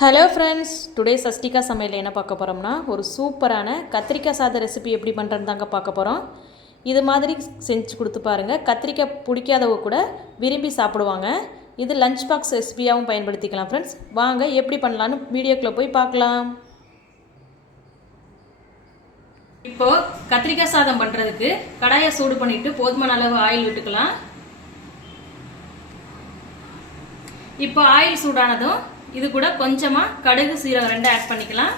Hello friends, today Shashtika சமையல் என்ன பார்க்க போகிறோம்னா ஒரு சூப்பரான கத்திரிக்காய் சாத ரெசிபி எப்படி பண்ணுறதுன்னு தாங்க பார்க்க போகிறோம். இது மாதிரி செஞ்சு கொடுத்து பாருங்கள். கத்திரிக்காய் பிடிக்காதவங்க கூட விரும்பி சாப்பிடுவாங்க. இது லஞ்ச் பாக்ஸ் ரெசிபியாகவும் பயன்படுத்திக்கலாம். ஃப்ரெண்ட்ஸ், வாங்க எப்படி பண்ணலான்னு வீடியோக்குள்ளே போய் பார்க்கலாம். இப்போது கத்திரிக்காய் சாதம் பண்ணுறதுக்கு கடாயை சூடு பண்ணிவிட்டு போதுமான அளவு ஆயில் விட்டுக்கலாம். இப்போ ஆயில் சூடானதும் இது கூட கொஞ்சமா கடுகு சீரகம் ரெண்டு ஆட் பண்ணிக்கலாம்.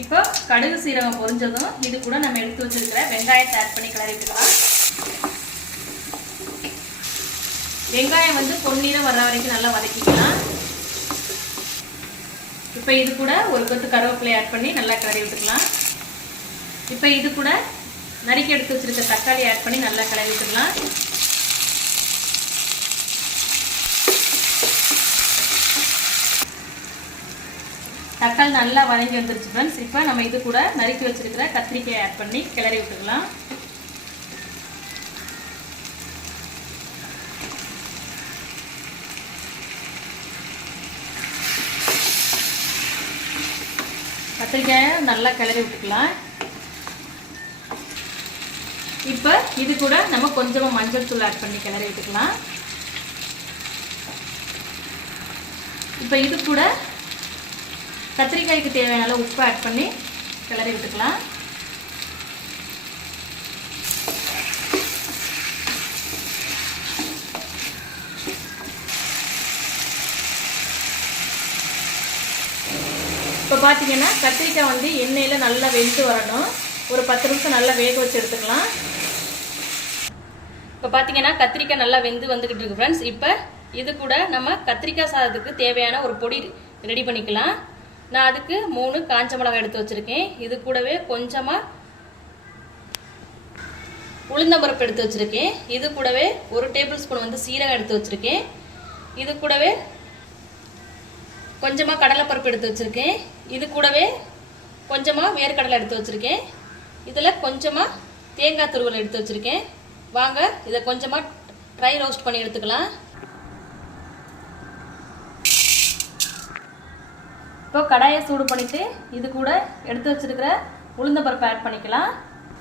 இப்போ கடுகு சீரகம் பொரிஞ்சதும் இது கூட நம்ம எடுத்து வச்சிருக்கிற வெங்காயத்தை ஆட் பண்ணி கிளறிக்கலாம். வெங்காயம் பொன்னிறம் வர்ற வரைக்கும் நல்லா வதக்கிக்கலாம். இப்போ இது கூட ஒரு கொத்து கருவேப்பிலை ஆட் பண்ணி நல்லா கிளறி விட்டுக்கலாம். இப்போ இது கூட நறுக்கி எடுத்து வச்சிருக்க தக்காளி ஆட் பண்ணி நல்லா கிளறி விட்டுக்கலாம். தக்காளி நல்லா வதங்கி வந்துருச்சு ஃப்ரெண்ட்ஸ். இப்போ நம்ம இது கூட நறுக்கி வச்சிருக்கிற கத்திரிக்காயை ஆட் பண்ணி கிளறி விட்டுக்கலாம். கத்திரிக்காயை நல்லா கிளறி விட்டுக்கலாம். இப்போ இது கூட நம்ம கொஞ்சமாக மஞ்சள் தூள் ஆட் பண்ணி கிளறி விட்டுக்கலாம். இப்போ இது கூட கத்திரிக்காய்க்கு தேவையான அளவு உப்பு ஆட் பண்ணி கிளறி விட்டுக்கலாம். இப்போ பார்த்தீங்கன்னா கத்திரிக்காய் எண்ணெயில் நல்லா வெந்து வரணும். ஒரு 10 நிமிஷம் நல்லா வேக வச்சு எடுத்துக்கலாம். இப்போ பார்த்தீங்கன்னா கத்திரிக்காய் நல்லா வெந்து வந்துக்கிட்டு இருக்கு ஃப்ரெண்ட்ஸ். இப்போ இது கூட நம்ம கத்திரிக்காய் சாதத்துக்கு தேவையான ஒரு பொடி ரெடி பண்ணிக்கலாம். நான் அதுக்கு 3 காஞ்ச மிளகாய் எடுத்து வச்சுருக்கேன். இது கூடவே கொஞ்சமாக உளுந்தம்பருப்பு எடுத்து வச்சுருக்கேன். இது கூடவே 1 டேபிள் ஸ்பூன் சீரகம் எடுத்து வச்சுருக்கேன். இது கூடவே கொஞ்சமாக கடலைப்பருப்பு எடுத்து வச்சுருக்கேன். இது கூடவே கொஞ்சமாக வேர்க்கடலை எடுத்து வச்சுருக்கேன். இதில் கொஞ்சமாக தேங்காய் துருவல் எடுத்து வச்சுருக்கேன். வாங்க இதை கொஞ்சமாக ட்ரை ரோஸ்ட் பண்ணி எடுத்துக்கலாம். இப்போ கடாயை சூடு பண்ணிவிட்டு இது கூட எடுத்து வச்சிருக்கிற உளுந்தம்பருப்பை ஆட் பண்ணிக்கலாம்.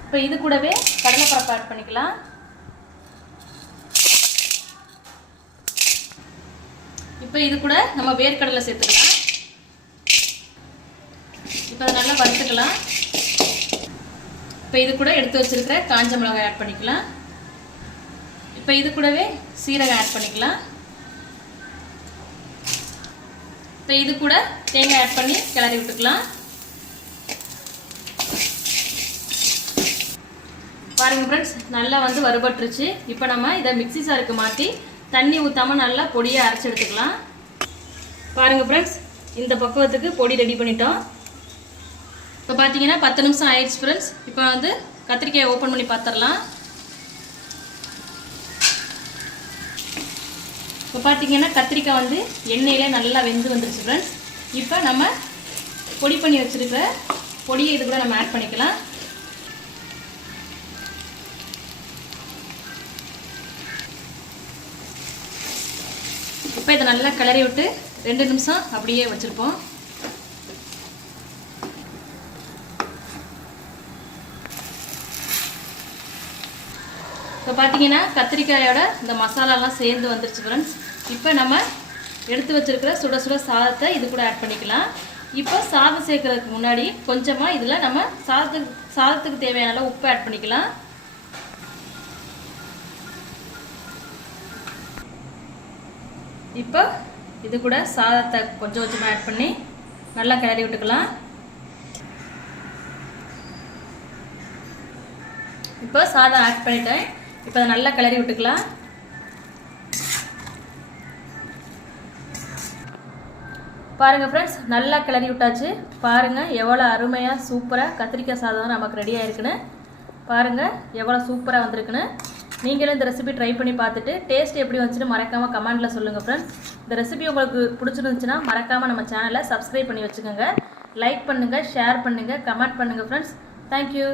இப்போ இது கூடவே கடலைப்பருப்பை ஆட் பண்ணிக்கலாம். இப்போ இது கூட நம்ம வேர்க்கடலை சேர்த்துக்கலாம். இப்போ அதை நல்லா வறுத்துக்கலாம். இப்போ இது கூட எடுத்து வச்சிருக்கிற காஞ்ச மிளகாய் ஆட் பண்ணிக்கலாம். இப்போ இது கூடவே சீரகம் ஆட் பண்ணிக்கலாம். இப்போ இது கூட தேங்காய் ஆட் பண்ணி கிளறி விட்டுக்கலாம். பாருங்க ஃப்ரெண்ட்ஸ், நல்லா வறுபட்டுருச்சு. இப்போ நம்ம இதை மிக்ஸி ஜாருக்கு மாற்றி தண்ணி ஊற்றாமல் நல்லா பொடியை அரைச்சி எடுத்துக்கலாம். பாருங்க ஃப்ரெண்ட்ஸ், இந்த பக்குவத்துக்கு பொடி ரெடி பண்ணிட்டோம். இப்போ பார்த்தீங்கன்னா 10 நிமிஷம் ஆயிடுச்சு ஃப்ரெண்ட்ஸ். இப்போ கத்திரிக்காயை ஓப்பன் பண்ணி பார்த்துடலாம். இப்போ பார்த்தீங்கன்னா கத்திரிக்காய் எண்ணெயிலே நல்லா வெந்து வந்துருச்சு ஃப்ரெண்ட்ஸ். இப்போ நம்ம பொடி பண்ணி வச்சுருக்கிற பொடியை இது கூட நம்ம ஆட் பண்ணிக்கலாம். இப்போ இதை நல்லா கிளறி விட்டு 2 நிமிஷம் அப்படியே வச்சுருப்போம். இப்போ பார்த்தீங்கன்னா கத்திரிக்காயோட இந்த மசாலாலாம் சேர்ந்து வந்துருச்சு ஃப்ரெண்ட்ஸ். இப்போ நம்ம எடுத்து வச்சுருக்கிற சுட சுட சாதத்தை இது கூட ஆட் பண்ணிக்கலாம். இப்போ சாதம் சேர்க்கறதுக்கு முன்னாடி கொஞ்சமாக இதில் நம்ம சாதத்துக்கு தேவையான அளவு உப்பு ஆட் பண்ணிக்கலாம். இப்போ இது கூட சாதத்தை கொஞ்சம் கொஞ்சமாக ஆட் பண்ணி நல்லா கிளறி விட்டுக்கலாம். இப்போ சாதம் ஆட் பண்ணிட்டேன். இப்போ அதை நல்லா கிளறி விட்டுக்கலாம். பாருங்கள் ஃப்ரெண்ட்ஸ், நல்லா கிளறி விட்டாச்சு. பாருங்கள் எவ்வளோ அருமையாக சூப்பராக கத்திரிக்காய் சாதம் நமக்கு ரெடியாக இருக்குன்னு. பாருங்கள் எவ்வளோ சூப்பராக வந்திருக்குன்னு. நீங்களும் இந்த ரெசிபி ட்ரை பண்ணி பார்த்துட்டு டேஸ்ட் எப்படி வந்துச்சுன்னு மறக்காமல் கமெண்ட்டில் சொல்லுங்கள் ஃப்ரெண்ட்ஸ். இந்த ரெசிபி உங்களுக்கு பிடிச்சிருந்துச்சுன்னா மறக்காமல் நம்ம சேனலை சப்ஸ்கிரைப் பண்ணி வச்சுக்கோங்க. லைக் பண்ணுங்கள், ஷேர் பண்ணுங்கள், கமெண்ட் பண்ணுங்கள் ஃப்ரெண்ட்ஸ். தேங்க்யூ.